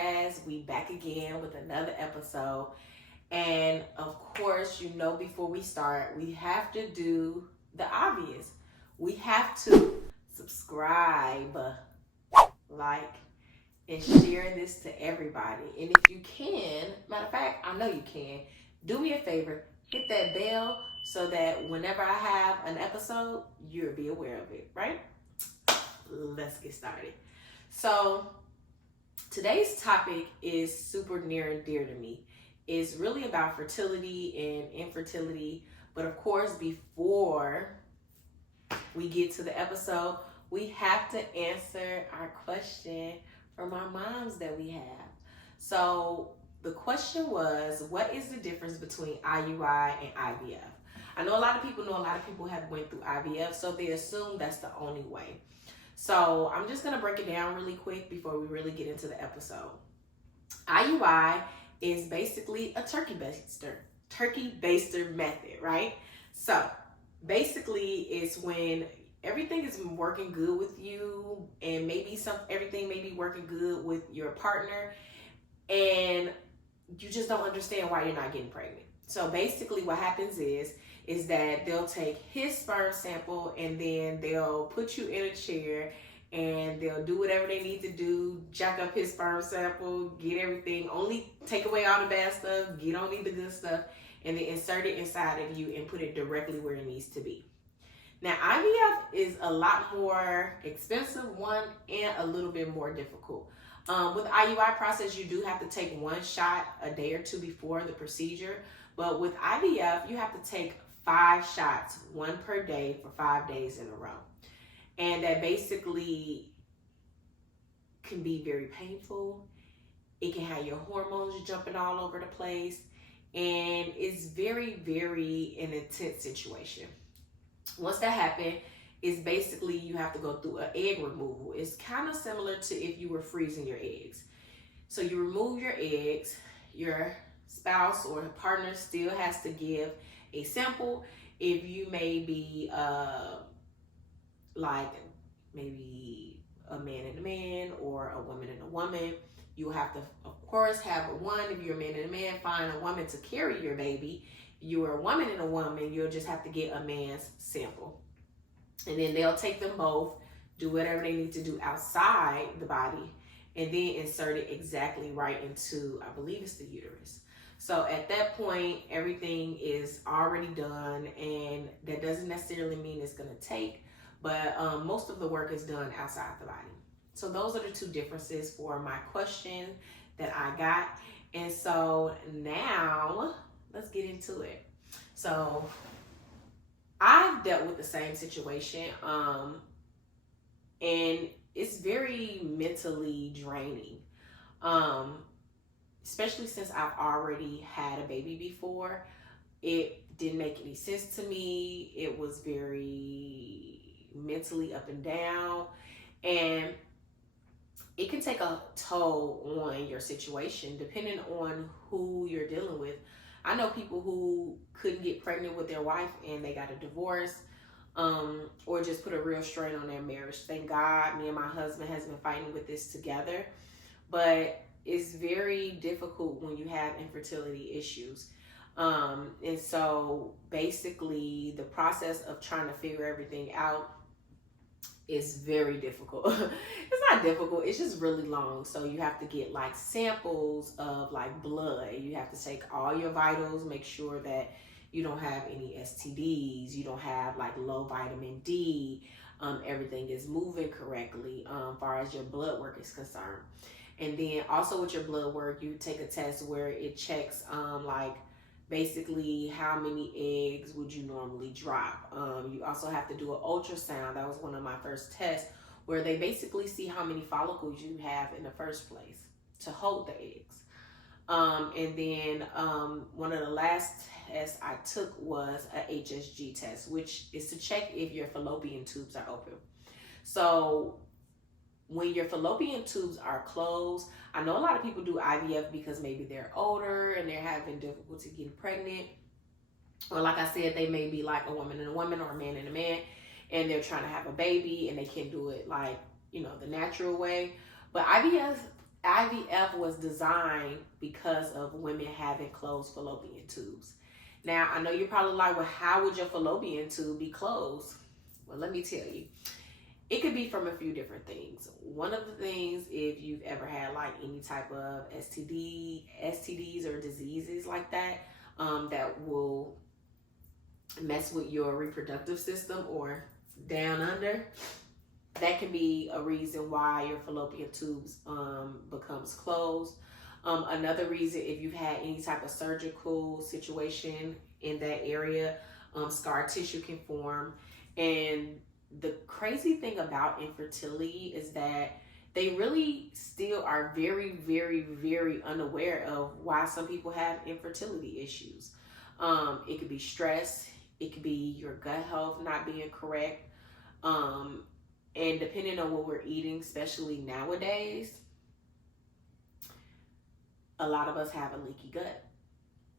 podcast. We back again with another episode. And of course, before we start, we have to do the obvious. We have to subscribe, like, and share this to everybody. And if you can, matter of fact, I know you can, do me a favor, hit that bell so that whenever I have an episode, you'll be aware of it, right? Let's get started. So today's topic is super near and dear to me. It's really about fertility and infertility. But of course, before we get to the episode, we have to answer our question from our moms that we have. So the question was, what is the difference between IUI and IVF? I know a lot of people have went through IVF, so they assume that's the only way. So I'm just going to break it down really quick before we really get into the episode. IUI is basically a turkey baster method, right? So basically it's when everything is working good with you and maybe everything may be working good with your partner and you just don't understand why you're not getting pregnant. So basically what happens is that they'll take his sperm sample and then they'll put you in a chair and they'll do whatever they need to do, jack up his sperm sample, get everything, only take away all the bad stuff, get only the good stuff, and then insert it inside of you and put it directly where it needs to be. Now, IVF is a lot more expensive, and a little bit more difficult. With the IUI process, you do have to take one shot a day or two before the procedure. But with IVF, you have to take 5 shots, 1 per day for 5 days in a row. And that basically can be very painful. It can have your hormones jumping all over the place. And it's very, very an intense situation. Once that happens, it's basically you have to go through an egg removal. It's kind of similar to if you were freezing your eggs. So you remove your eggs, your spouse or partner still has to give a sample. If you may be like maybe a man and a man or a woman and a woman, you have to, of course, have one. If you're a man and a man, find a woman to carry your baby. If you're a woman and a woman, you'll just have to get a man's sample. And then they'll take them both, do whatever they need to do outside the body, and then insert it exactly right into, I believe it's the uterus. So at that point, everything is already done, and that doesn't necessarily mean it's going to take, but most of the work is done outside the body. So those are the two differences for my question that I got. And so now let's get into it. So I've dealt with the same situation, and it's very mentally draining, especially since I've already had a baby before. It didn't make any sense to me. It was very mentally up and down, and it can take a toll on your situation depending on who you're dealing with. I know people who couldn't get pregnant with their wife and they got a divorce, or just put a real strain on their marriage. Thank God me and my husband has been fighting with this together, but it's very difficult when you have infertility issues. And so basically the process of trying to figure everything out is very difficult. It's not difficult, it's just really long. So you have to get like samples of like blood. You have to take all your vitals, make sure that you don't have any STDs, you don't have like low vitamin D, everything is moving correctly as far as your blood work is concerned. And then also with your blood work, you take a test where it checks like basically how many eggs would you normally drop. You also have to do an ultrasound. That was one of my first tests, where they basically see how many follicles you have in the first place to hold the eggs. And then one of the last tests I took was a HSG test, which is to check if your fallopian tubes are open. So when your fallopian tubes are closed, I know a lot of people do IVF because maybe they're older and they're having difficulty getting pregnant. Or like I said, they may be like a woman and a woman or a man and a man, and they're trying to have a baby and they can't do it like, the natural way. But IVF IVF was designed because of women having closed fallopian tubes. Now, I know you're probably like, well, how would your fallopian tube be closed? Well, let me tell you. It could be from a few different things. One of the things, if you've ever had like any type of STDs or diseases like that, that will mess with your reproductive system or down under, that can be a reason why your fallopian tubes becomes closed. Another reason, if you've had any type of surgical situation in that area, scar tissue can form. And the crazy thing about infertility is that they really still are very, very, very unaware of why some people have infertility issues. It could be stress. It could be your gut health not being correct. And depending on what we're eating, especially nowadays, a lot of us have a leaky gut.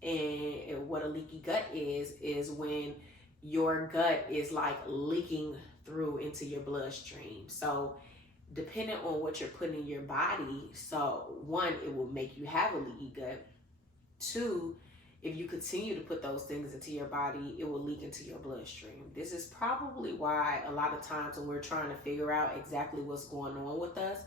And what a leaky gut is when your gut is like leaking through into your bloodstream. So depending on what you're putting in your body, so one, it will make you have a leaky gut. Two, if you continue to put those things into your body, it will leak into your bloodstream. This is probably why a lot of times when we're trying to figure out exactly what's going on with us,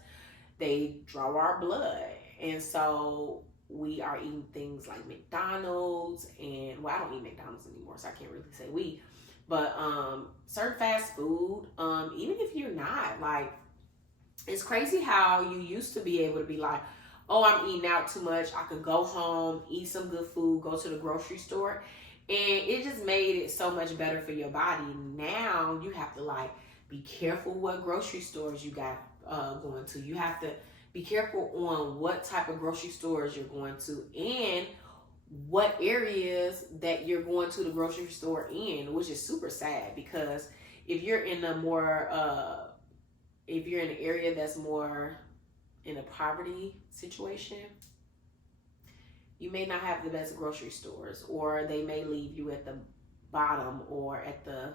they draw our blood. And so we are eating things like McDonald's, and well, I don't eat McDonald's anymore, so I can't really say we, but certain fast food, even if you're not, like, it's crazy how you used to be able to be like, oh, I'm eating out too much. I could go home, eat some good food, go to the grocery store. And it just made it so much better for your body. Now you have to like be careful what grocery stores you got going to. You have to be careful on what type of grocery stores you're going to and what areas that you're going to the grocery store in, which is super sad because if you're in a more, if you're in an area that's more in a poverty situation, you may not have the best grocery stores, or they may leave you at the bottom or at the,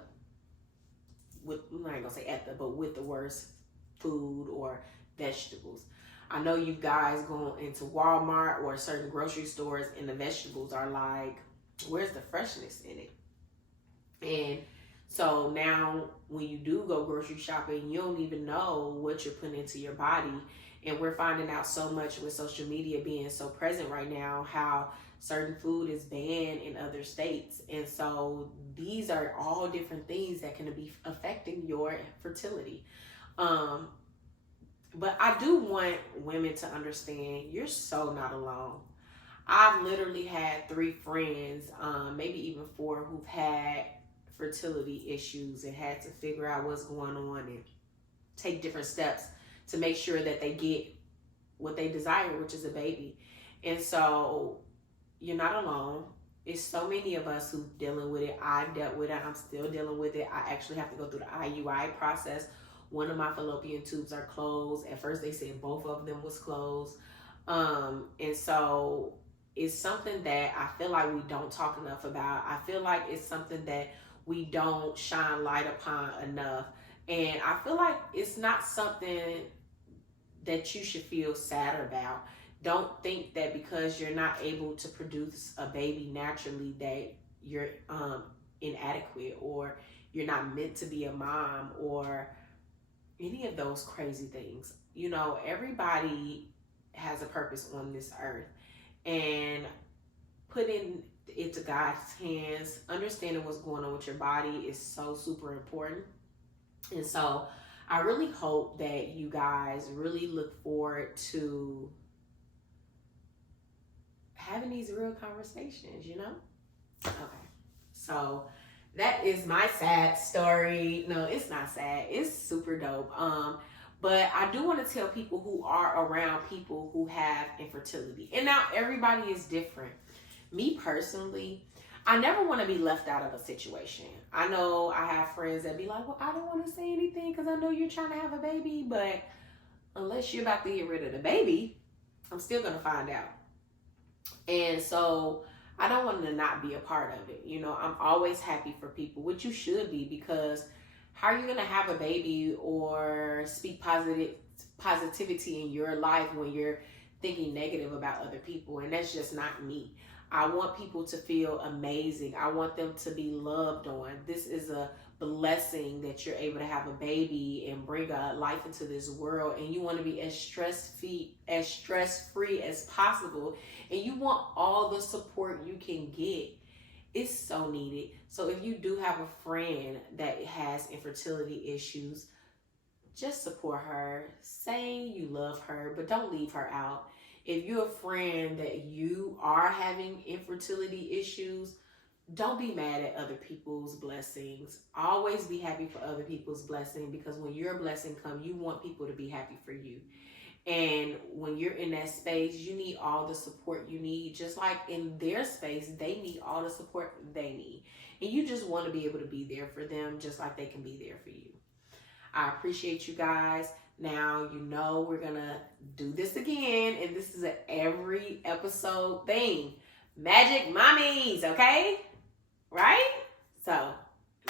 with, I'm not gonna say at the, but with the worst food or vegetables. I know you guys go into Walmart or certain grocery stores and the vegetables are like, where's the freshness in it? And so now when you do go grocery shopping, you don't even know what you're putting into your body. And we're finding out so much with social media being so present right now, how certain food is banned in other states. And so these are all different things that can be affecting your fertility. But I do want women to understand you're so not alone. I've literally had 3 friends, maybe even 4, who've had fertility issues and had to figure out what's going on and take different steps to make sure that they get what they desire, which is a baby. And so you're not alone. It's so many of us who dealing with it. I've dealt with it. I'm still dealing with it. I actually have to go through the IUI process. One of my fallopian tubes are closed. At first they said both of them was closed. And so it's something that I feel like we don't talk enough about. I feel like it's something that we don't shine light upon enough. And I feel like it's not something that you should feel sad about. Don't think that because you're not able to produce a baby naturally that you're inadequate or you're not meant to be a mom or any of those crazy things. You know, everybody has a purpose on this earth, and putting it to God's hands, understanding what's going on with your body is so super important. And so I really hope that you guys really look forward to having these real conversations, you know? Okay. So that is my sad story. No, it's not sad. It's super dope. But I do want to tell people who are around people who have infertility. And now everybody is different. Me personally, I never want to be left out of a situation. I know I have friends that be like, well, I don't want to say anything because I know you're trying to have a baby, but unless you're about to get rid of the baby, I'm still going to find out. And so I don't want to not be a part of it. You know, I'm always happy for people, which you should be, because how are you going to have a baby or speak positivity in your life when you're thinking negative about other people. And that's just not me. I want people to feel amazing. I want them to be loved on. This is a blessing that you're able to have a baby and bring a life into this world, and you want to be as stress-free as possible, and you want all the support you can get. It's so needed. So if you do have a friend that has infertility issues, just support her. Say you love her, but don't leave her out. If you're a friend that you are having infertility issues, don't be mad at other people's blessings. Always be happy for other people's blessing, because when your blessing comes, you want people to be happy for you. And when you're in that space, you need all the support you need. Just like in their space, they need all the support they need. And you just want to be able to be there for them just like they can be there for you. I appreciate you guys. Now, you know we're going to do this again, and this is an every episode thing. Magic Mommies, okay? Right? So,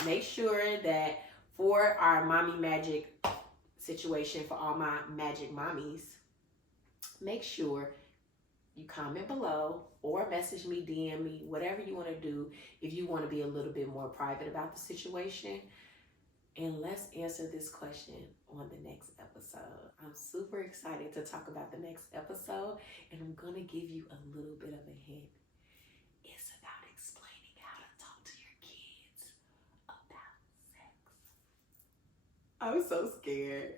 make sure that for our Mommy Magic situation, for all my Magic Mommies, make sure you comment below or message me, DM me, whatever you want to do if you want to be a little bit more private about the situation. And let's answer this question on the next episode. I'm super excited to talk about the next episode, and I'm going to give you a little bit of a hint. It's about explaining how to talk to your kids about sex. I was so scared.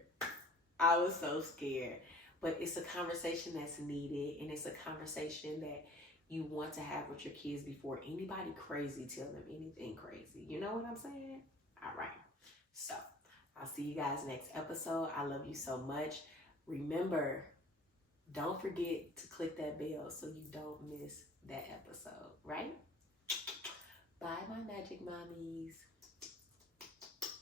I was so scared. But it's a conversation that's needed, and it's a conversation that you want to have with your kids before anybody crazy tell them anything crazy. You know what I'm saying? All right. So, I'll see you guys next episode. I love you so much. Remember, don't forget to click that bell so you don't miss that episode, right? Bye, my Magic Mommies.